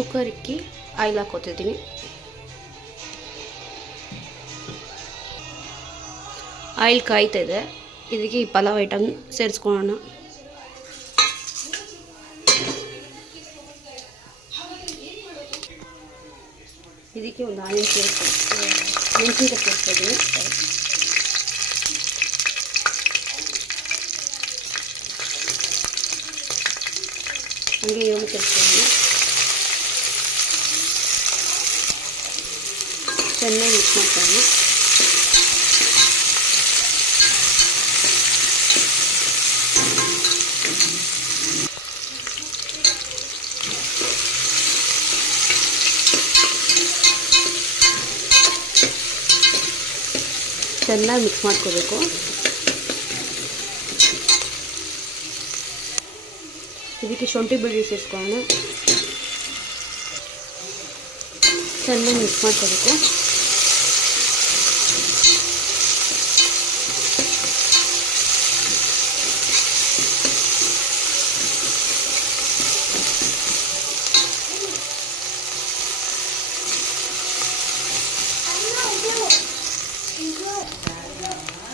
Cooker ಇಕ್ಕಿ oil ಹಾಕೋತಿದ್ದೀನಿ. Oil ಕಾಯ್ತಾ ಇದೆ. ಇದಕ್ಕೆ ಈ ಪಲಾವ್ ಐಟಮ್ ಸೇರಿಸ್ಕೊಳ್ಳೋಣ. ಇದಕ್ಕೆ ಒಂದು ಆನಿಯನ್ ಮೆಣಸಿನಕಾಯಿ ಸೇರಿಸ್ತಿದ್ದೀನಿ. ಹಂಗೆ ಈರುಳ್ಳಿ ಸೇರಿಸ್ತೀನಿ. ಚೆನ್ನಾಗಿ ಮಿಕ್ಸ್ ಮಾಡ್ಕೊಳ್ಳೋಣ. ಚೆನ್ನಾಗಿ ಮಿಕ್ಸ್ ಮಾಡ್ಕೋಬೇಕು. ಇದಕ್ಕೆ ಶುಂಠಿ ಬೆಳ್ಳುಳ್ಳಿ ಸೇರಿಸ್ಕೊಳ್ಳೋಣ. ಚೆನ್ನಾಗಿ ಮಿಕ್ಸ್ ಮಾಡ್ಕೋಬೇಕು.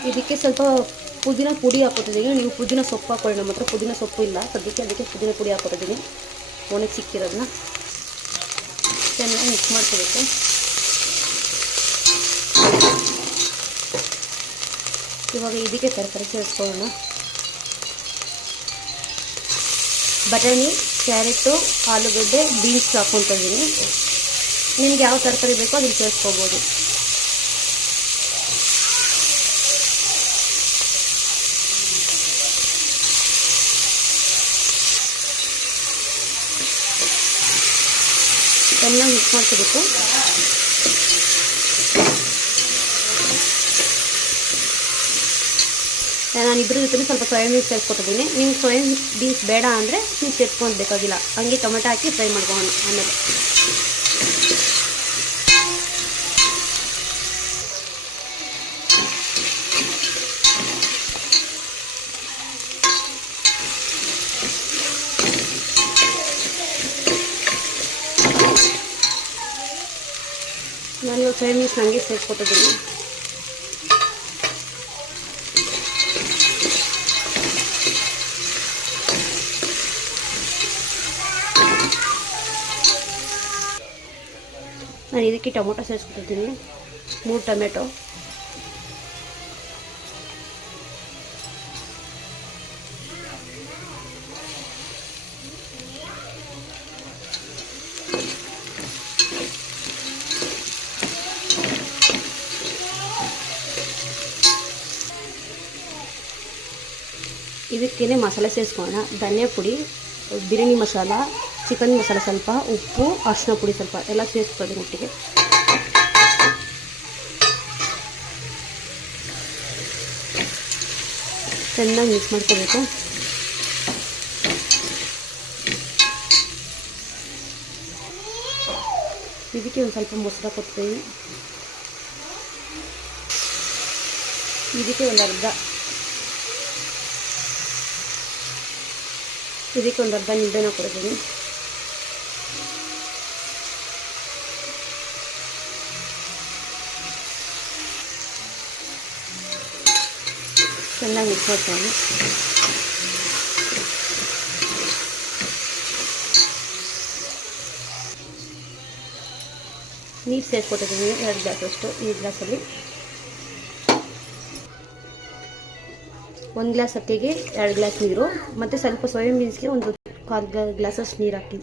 ಇದಕ್ಕೆ ಸ್ವಲ್ಪ ಪುದೀನ ಪುಡಿ ಹಾಕೋತಿದ್ದೀನಿ. ನೀವು ಪುದೀನ ಸೊಪ್ಪು ಹಾಕೊಳ್ಳಿ. ನಮ್ಮ ಹತ್ರ ಪುದೀನ ಸೊಪ್ಪು ಇಲ್ಲ ಸದ್ಯಕ್ಕೆ, ಅದಕ್ಕೆ ಪುದೀನ ಪುಡಿ ಹಾಕೋತಿದ್ದೀನಿ. ಒಣಗಿ ಸಿಕ್ಕಿರೋದನ್ನ ಚೆನ್ನಾಗಿ ಮಿಕ್ಸ್ ಮಾಡ್ಕೋಬೇಕು. ಇವಾಗ ಇದಕ್ಕೆ ತರಕಾರಿ ಸೇರಿಸ್ಕೊಳ್ಳೋಣ. ಬಟಾಣಿ, ಕ್ಯಾರೆಟು, ಆಲೂಗಡ್ಡೆ, ಬೀನ್ಸ್ ಹಾಕ್ಕೊತಿದ್ದೀನಿ. ನಿಮ್ಗೆ ಯಾವ ತರಕಾರಿ ಬೇಕೋ ಅದನ್ನು ಸೇರಿಸ್ಕೋಬೋದು. ಚೆನ್ನಾಗಿ ಮಿಕ್ಸ್ ಮಾಡ್ಕೋಬೇಕು. ನಾನು ಇದ್ರ ಜೊತೆ ಸ್ವಲ್ಪ ಸೋಯಾ ಬೀನ್ಸ್ ಸೇರಿಸ್ಕೊತಿದ್ದೀನಿ. ನಿಮ್ಗೆ ಸೋಯಾ ಬೀನ್ಸ್ ಬೇಡ ಅಂದರೆ ನೀವು ಸೇರಿಸ್ಕೊಂಡು ಬೇಕಾಗಿಲ್ಲ. ಹಂಗೆ ಟೊಮೆಟೊ ಹಾಕಿ ಫ್ರೈ ಮಾಡ್ಕೊಂಡು ಆಮೇಲೆ ನಾನು ಸೋಯಾ ಬೀನ್ಸ್ ನನಗೆ ಸೇರಿಸ್ಕೊತಿದ್ದೀನಿ. ನಾನು ಇದಕ್ಕೆ ಟೊಮೊಟೊ ಸೇರಿಸ್ಕೊತಿದ್ದೀನಿ. 3 ಟೊಮೆಟೊ. ಇದಕ್ಕೇನೆ ಮಸಾಲೆ ಸೇರಿಸ್ಕೊಳ್ಳೋಣ. ಧನಿಯಾ ಪುಡಿ, ಬಿರಿಯಾನಿ ಮಸಾಲ, ಚಿಕನ್ ಮಸಾಲ ಸ್ವಲ್ಪ, ಉಪ್ಪು, ಅರಿಶಿನ ಪುಡಿ ಸ್ವಲ್ಪ ಎಲ್ಲ ಸೇರಿಸ್ಕೊಳ್ಳಿ ಒಟ್ಟಿಗೆ. ಚೆನ್ನಾಗಿ ಮಿಕ್ಸ್ ಮಾಡ್ಕೋಬೇಕು. ಇದಕ್ಕೆ ಒಂದು ಸ್ವಲ್ಪ ಮೊಸರು ಹಾಕ್ಕೊಡ್ತೀನಿ. ಇದಕ್ಕೆ ಒಂದು ಅರ್ಧ ನಿಂಬೆನ ಕೊಡ್ತೀನಿ. ಚೆನ್ನಾಗಿ ಮಿಕ್ಸ್ ಮಾಡ್ತೀನಿ. ನೀರು ಸೇರಿಸ್ಕೊತಿದ್ದೀನಿ 2 ಗ್ಲಾಸಷ್ಟು. ಈ ಗ್ಲಾಸಲ್ಲಿ 1 ಗ್ಲಾಸ್ ಅಕ್ಕಿಗೆ 2 ಗ್ಲಾಸ್ ನೀರು, ಮತ್ತು ಸ್ವಲ್ಪ ಸೋಯಾ ಬೀನ್ಸ್ಗೆ ಒಂದು 1/4 ಗ್ಲಾಸಷ್ಟು ನೀರು ಹಾಕಿ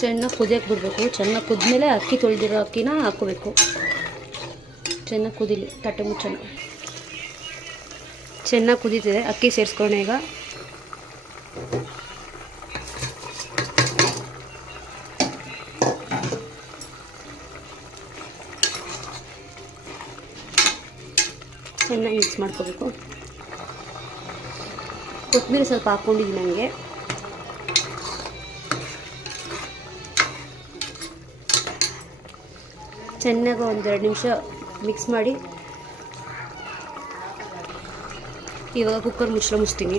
ಚೆನ್ನಾಗಿ ಕುದಿಯೋಕ್ಕೆ ಬಿಡಬೇಕು. ಚೆನ್ನಾಗಿ ಕುದ್ಮೇಲೆ ಅಕ್ಕಿ ತೊಳೆದಿರೋ ಅಕ್ಕಿನ ಹಾಕೋಬೇಕು. ಚೆನ್ನಾಗಿ ಕುದೀಲಿ. ತಟ್ಟೆ ಮುಚ್ಚೋಣ. ಚೆನ್ನಾಗಿ ಕುದೀತಿದೆ. ಅಕ್ಕಿ ಸೇರಿಸ್ಕೊಳ್ಳೋಣ ಈಗ. ಚೆನ್ನಾಗಿ ಮಿಕ್ಸ್ ಮಾಡ್ಕೋಬೇಕು. ಕೊತ್ತಂಬರಿ ಸ್ವಲ್ಪ ಹಾಕ್ಕೊಂಡಿದ್ದೀನಿ ನನಗೆ. ಚೆನ್ನಾಗಿ 1-2 ನಿಮಿಷ ಮಿಕ್ಸ್ ಮಾಡಿ ಇವಾಗ ಕುಕ್ಕರ್ ಮುಚ್ಚಳ ಮುಚ್ತೀನಿ.